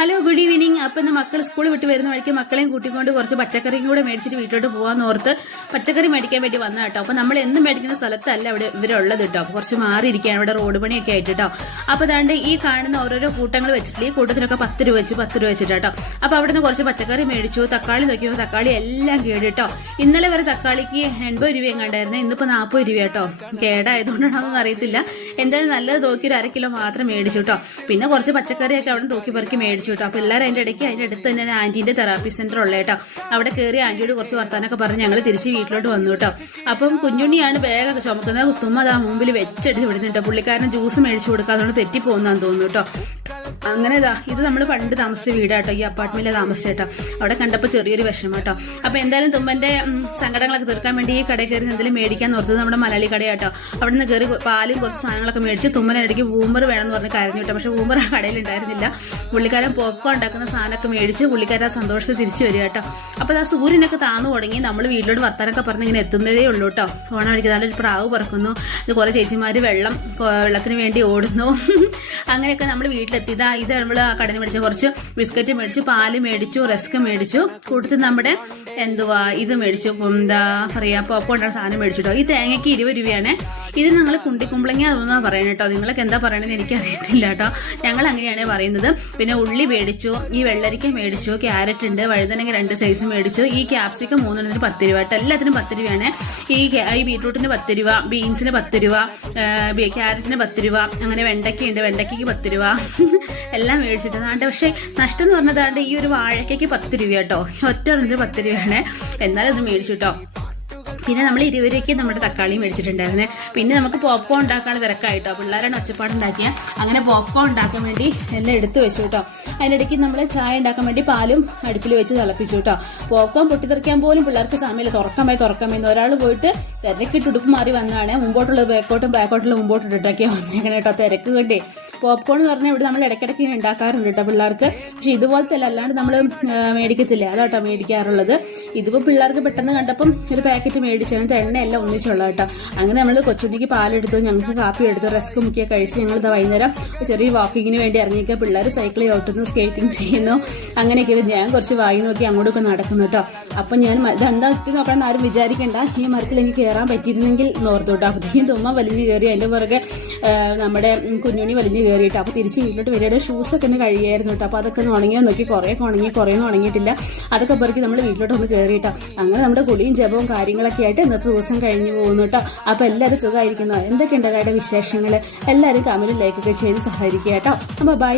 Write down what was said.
Hello good evening. അപ്പം ഇന്ന് മക്കൾ സ്കൂൾ വിട്ട് വരുന്ന വഴിക്ക് മക്കളെയും കൂട്ടിക്കൊണ്ട് കുറച്ച് പച്ചക്കറിയും കൂടെ മേടിച്ചിട്ട് വീട്ടിലോട്ട് പോകാമെന്ന് ഓർത്ത് പച്ചക്കറി മേടിക്കാൻ വേണ്ടി വന്ന കേട്ടോ. അപ്പം നമ്മൾ എന്നും മേടിക്കുന്ന സ്ഥലത്തല്ല ഇവിടെ ഇവരുള്ളത് കേട്ടോ. കുറച്ച് മാറിയിരിക്കുകയാണ്, ഇവിടെ റോഡ് പണിയൊക്കെ ആയിട്ട് കേട്ടോ. അപ്പോൾ അതാണ്ട് ഈ കാണുന്ന ഓരോരോ കൂട്ടങ്ങൾ വെച്ചിട്ട് ഈ കൂട്ടത്തിനൊക്കെ 10 രൂപ വെച്ചിട്ട് കേട്ടോ. അപ്പോൾ അവിടെ നിന്ന് കുറച്ച് പച്ചക്കറി മേടിച്ചു. തക്കാളി നോക്കിയപ്പോൾ തക്കാളി എല്ലാം കേട് കേട്ടോ. ഇന്നലെ വരെ തക്കാളിക്ക് 80 രൂപയും കണ്ടായിരുന്നു, ഇന്നിപ്പോൾ 40 രൂപ കേട്ടോ. കേടായതുകൊണ്ടാണോന്നൊന്നും അറിയത്തില്ല. എന്തായാലും നല്ലത് നോക്കി 1/2 കിലോ മാത്രം മേടിച്ചു കേട്ടോ. പിന്നെ കുറച്ച് പച്ചക്കറിയൊക്കെ അവിടെ തൂക്കി പെറുക്കി മേടിച്ചു കേട്ടോ. പിള്ളേർ അതിൻ്റെ ഇടയ്ക്ക് അതിൻ്റെ അടുത്ത് തന്നെ ആൻറ്റീൻ്റെ തെറാപ്പി സെൻറ്റർ ഉള്ള കേട്ടോ. അവിടെ കയറി ആൻറ്റിയോട് കുറച്ച് വർത്താനൊക്കെ പറഞ്ഞ് ഞങ്ങൾ തിരിച്ച് വീട്ടിലോട്ട് വന്നു കേട്ടോ. അപ്പം കുഞ്ഞുണ്ണിയാണ് ബാഗൊക്കെ ചുമക്കുന്നത്. തുമ്മ അതാ മുമ്പിൽ വെച്ചടിച്ച് വിടുന്നുണ്ട്. പുള്ളിക്കാരന് ജ്യൂസ് മേടിച്ചു കൊടുക്കുക, അതുകൊണ്ട് തെറ്റിപ്പോകുന്നാന്ന് തോന്നുന്നു കേട്ടോ. അങ്ങനെ ഇത് നമ്മൾ പണ്ട് താമസിച്ച വീടാട്ടോ, ഈ അപ്പാർട്ട്മെന്റിലെ താമസിച്ചേട്ടോ. അവിടെ കണ്ടപ്പോൾ ചെറിയൊരു വിഷമം കേട്ടോ. അപ്പോൾ എന്തായാലും തുമ്മന്റെ സങ്കടങ്ങളൊക്കെ തീർക്കാൻ വേണ്ടി ഈ കടയിൽ കയറി എന്തെങ്കിലും മേടിക്കാൻ ഓർത്തത് നമ്മുടെ മലയാളി കടയാട്ടോ. അവിടെ നിന്ന് കയറി പാലും കുറച്ച് സാധനങ്ങളൊക്കെ മേടിച്ച് തുമ്മനിടയ്ക്ക് ബൂമർ വേണമെന്ന് പറഞ്ഞ് കരഞ്ഞു കേട്ടോ. പക്ഷേ ബൂമർ ആ കടയിൽ ഉണ്ടായിരുന്നില്ല. പുള്ളിക്കാരൻ പോപ്കോൺ ഉണ്ടാക്കുന്ന സാധനമൊക്കെ മേടിച്ച് പുള്ളിക്കാരൻ ആ സന്തോഷത്തിൽ തിരിച്ചു വരിക കേട്ടോ. അപ്പോൾ ആ സൂര്യനൊക്കെ താന്നു തുടങ്ങി. നമ്മൾ വീട്ടിലോട്ട് വർത്താനൊക്കെ പറഞ്ഞ് ഇങ്ങനെ എത്തുന്നതേ ഉള്ളൂ കേട്ടോ. ഓണം അടിക്കുന്ന നല്ലൊരു പ്രാവ് പറക്കുന്നു. ഇത് കുറേ ചേച്ചിമാർ വെള്ളത്തിന് വേണ്ടി ഓടുന്നു. അങ്ങനെയൊക്കെ നമ്മൾ വീട്ടിലെത്തിയതാ. ഇത് നമ്മൾ ആ കടയിൽ മേടിച്ച കുറച്ച് ബിസ്ക്കറ്റ് മേടിച്ചു, പാല് മേടിച്ചു, റസ്ക് മേടിച്ചു, കൂട്ടത്തിൽ നമ്മുടെ ഇത് മേടിച്ചു, എന്താ പറയാ പോപ്കോൺ സാധനം മേടിച്ചിട്ടോ. ഈ തേങ്ങയ്ക്ക് 20 രൂപയാണ്. ഇത് ഞങ്ങൾ കുണ്ടിക്കുമ്പളങ്ങ അതൊന്നാ പറയണേ കേട്ടോ. നിങ്ങൾക്ക് എന്താ പറയണതെന്ന് എനിക്കറിയത്തില്ല കേട്ടോ. ഞങ്ങൾ അങ്ങനെയാണ് പറയുന്നത്. പിന്നെ ഉള്ളി മേടിച്ചു, ഈ വെള്ളരിക്ക മേടിച്ചു, ക്യാരറ്റ് ഉണ്ട്, വഴുതനങ്ങ 2 സൈസ് മേടിച്ചു, ഈ ക്യാപ്സിക്കം 3 10 രൂപ കേട്ടോ. എല്ലാത്തിനും 10 രൂപയാണ്. ഈ ബീട്രൂട്ടിന് 10 രൂപ, ബീൻസിന് 10 രൂപ, ക്യാരറ്റിന് 10 രൂപ, അങ്ങനെ വെണ്ടയ്ക്കുണ്ട്, വെണ്ടയ്ക്ക് 10 രൂപ എല്ലാം മേടിച്ചിട്ട്. അതാണ്ട് പക്ഷേ നഷ്ടം എന്ന് പറഞ്ഞതാണ്ട് ഈ ഒരു വാഴയ്ക്ക് 10 രൂപ കേട്ടോ. ഒറ്റ 10 രൂപയാണ്. എന്നാലും ഇത് മേടിച്ചു കേട്ടോ. പിന്നെ നമ്മൾ 20 രൂപയ്ക്ക് നമ്മുടെ തക്കാളി മേടിച്ചിട്ടുണ്ടായിരുന്നേ. പിന്നെ നമുക്ക് പോപ്കോൺ ഉണ്ടാക്കാനുള്ള തിരക്കായിട്ടോ. പിള്ളേരാണ് ഒച്ചപ്പാടുണ്ടാക്കിയ. അങ്ങനെ പോപ്കോൺ ഉണ്ടാക്കാൻ വേണ്ടി എല്ലാം എടുത്തു വെച്ചു കേട്ടോ. അതിനിടയ്ക്ക് നമ്മൾ ചായ ഉണ്ടാക്കാൻ വേണ്ടി പാലും അടുപ്പിൽ വെച്ച് തിളപ്പിച്ചു കേട്ടോ. പോപ്കോൺ പൊട്ടിത്തെറിക്കാൻ പോലും പിള്ളേർക്ക് സമയമില്ല. തുറക്കമേ ഒരാൾ പോയിട്ട് തിരക്കിട്ട് ഉടുപ്പ് മാറി വന്നതാണ്. മുമ്പോട്ടുള്ളത് ബാക്കോട്ടുള്ള മുമ്പോട്ടിട്ടൊക്കെ വന്നേക്കണം കേട്ടോ. തിരക്ക് കണ്ടേ. പോപ്കോൺ എന്ന് പറഞ്ഞാൽ ഇവിടെ നമ്മൾ ഇടയ്ക്കിടയ്ക്ക് ഉണ്ടാക്കാറുണ്ട് കേട്ടോ പിള്ളേർക്ക്. പക്ഷെ ഇതുപോലത്തെ അല്ലാണ്ട് നമ്മൾ മേടിക്കത്തില്ല, അതാട്ടോ മേടിക്കാറുള്ളത്. ഇതിപ്പോൾ പിള്ളേർക്ക് പെട്ടെന്ന് കണ്ടപ്പം ഒരു പാക്കറ്റ് മേടിച്ചു. എണ്ണയെല്ലാം ഒന്നിച്ചുള്ള കേട്ടോ. അങ്ങനെ നമ്മൾ കൊച്ചുണ്ണിക്ക് പാലെടുത്തു, ഞങ്ങൾക്ക് കാപ്പി എടുത്തു, റസ്ക് മുക്കിയൊക്കെ കഴിച്ച് ഞങ്ങൾ വൈകുന്നേരം ചെറിയ വാക്കിങ്ങിന് വേണ്ടി ഇറങ്ങിക്കുക. പിള്ളേർ സൈക്കിൾ ചവിട്ടുന്നു, സ്കേറ്റിംഗ് ചെയ്യുന്നു, അങ്ങനെയൊക്കെ. ഞാൻ കുറച്ച് വായി നോക്കി അങ്ങോട്ടൊക്കെ നടക്കുന്നു കേട്ടോ. അപ്പം ഞാൻ ഇതെന്താ എത്തി നോക്കണം ആരും വിചാരിക്കേണ്ട. ഈ മരത്തിൽ എനിക്ക് കയറാൻ പറ്റിയിരുന്നെങ്കിൽ നോർത്തു കേട്ടോ. അപ്പോഴത്തേക്കും തുമ്മ വലിഞ്ഞ് കയറി, അതിൻ്റെ പുറകെ നമ്മുടെ കുഞ്ഞുണ്ണി വലിഞ്ഞ് കയറിയിട്ട്. അപ്പോൾ തിരിച്ച് വീട്ടിലോട്ട് വരികയുടെ ഷൂസൊക്കെ ഒന്ന് കഴിയായിരുന്നു കേട്ടോ. അപ്പോൾ അതൊക്കെ ഒന്ന് ഉണങ്ങിയോ നോക്കി. കുറേ ഒന്നും ഉണങ്ങിയിട്ടില്ല. അതൊക്കെ പെറുക്കി നമ്മൾ വീട്ടിലോട്ട് ഒന്ന് കയറിയിട്ടോ. അങ്ങനെ നമ്മുടെ കുളിയും ജപവും കാര്യങ്ങളൊക്കെ ആയിട്ട് ഇന്നത്തെ ദിവസം കഴിഞ്ഞു പോകുന്നു കേട്ടോ. അപ്പോൾ എല്ലാവരും സുഖമായിരിക്കുന്നു. എന്തൊക്കെയുണ്ട് കടയുടെ വിശേഷങ്ങൾ? എല്ലാവരും കമന്റിൽ ലൈക്കൊക്കെ ചെയ്ത് സഹായിക്കുക കേട്ടോ. അപ്പോൾ ബൈ.